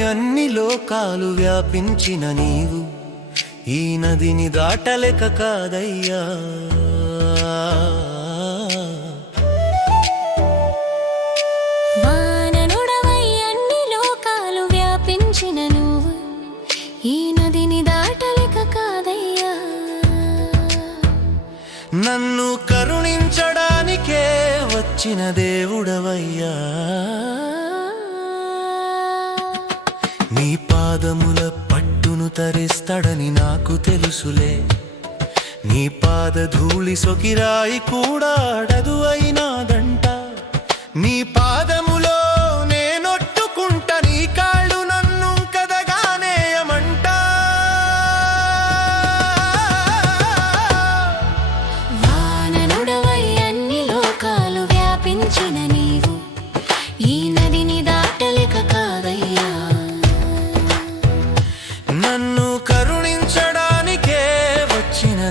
అన్ని లోకాలు వ్యాపించిన నీవు. ఈ నదిని దాటలేక కాదయ్యా. వాననుడవై అన్ని లోకాలు వ్యాపించిన నువ్వు. ఈ నదిని దాటలేక కాదయ్యా. నన్ను కరుణించడానికే వచ్చిన దేవుడవయ్యా. నీ పాదముల పట్టును తరిస్తాడని నాకు తెలుసులే. నీ పాద ధూళి సొకిరాయి కూడా అడదు అయినాద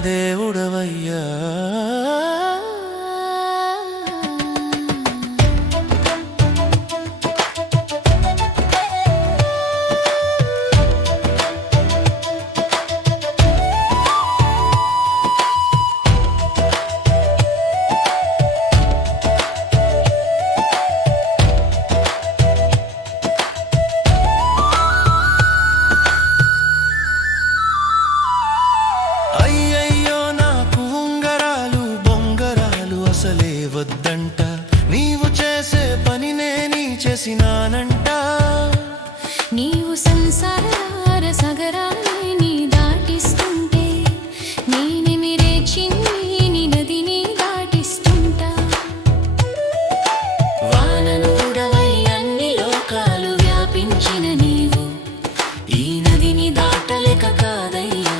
దేవుడవయ్యా. చేసినానంట. నీవు సంసార సగరాన్ని దాటిస్తుంటే నేనెమిరే చిన్ని నదిని దాటిస్తుంటా. వాననుడవై అన్ని లోకాలు వ్యాపించిన నీవు ఈ నదిని దాటలేక కాదయ్యా.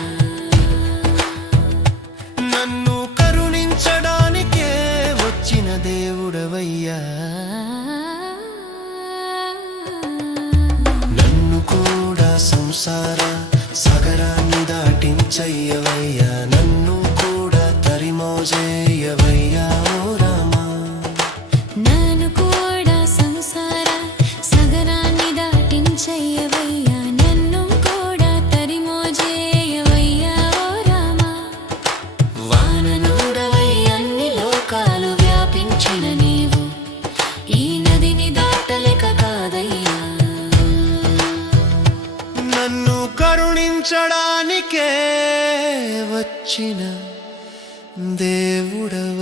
నన్ను కరుణించడానికే వచ్చిన దేవుడవయ్యా. సంసార సగరాన్ని దాటించయ్యవయ్యా. నన్ను కూడా తరిమోజేయవయ్యా. కరుణించడానికే వచ్చిన దేవుడవ?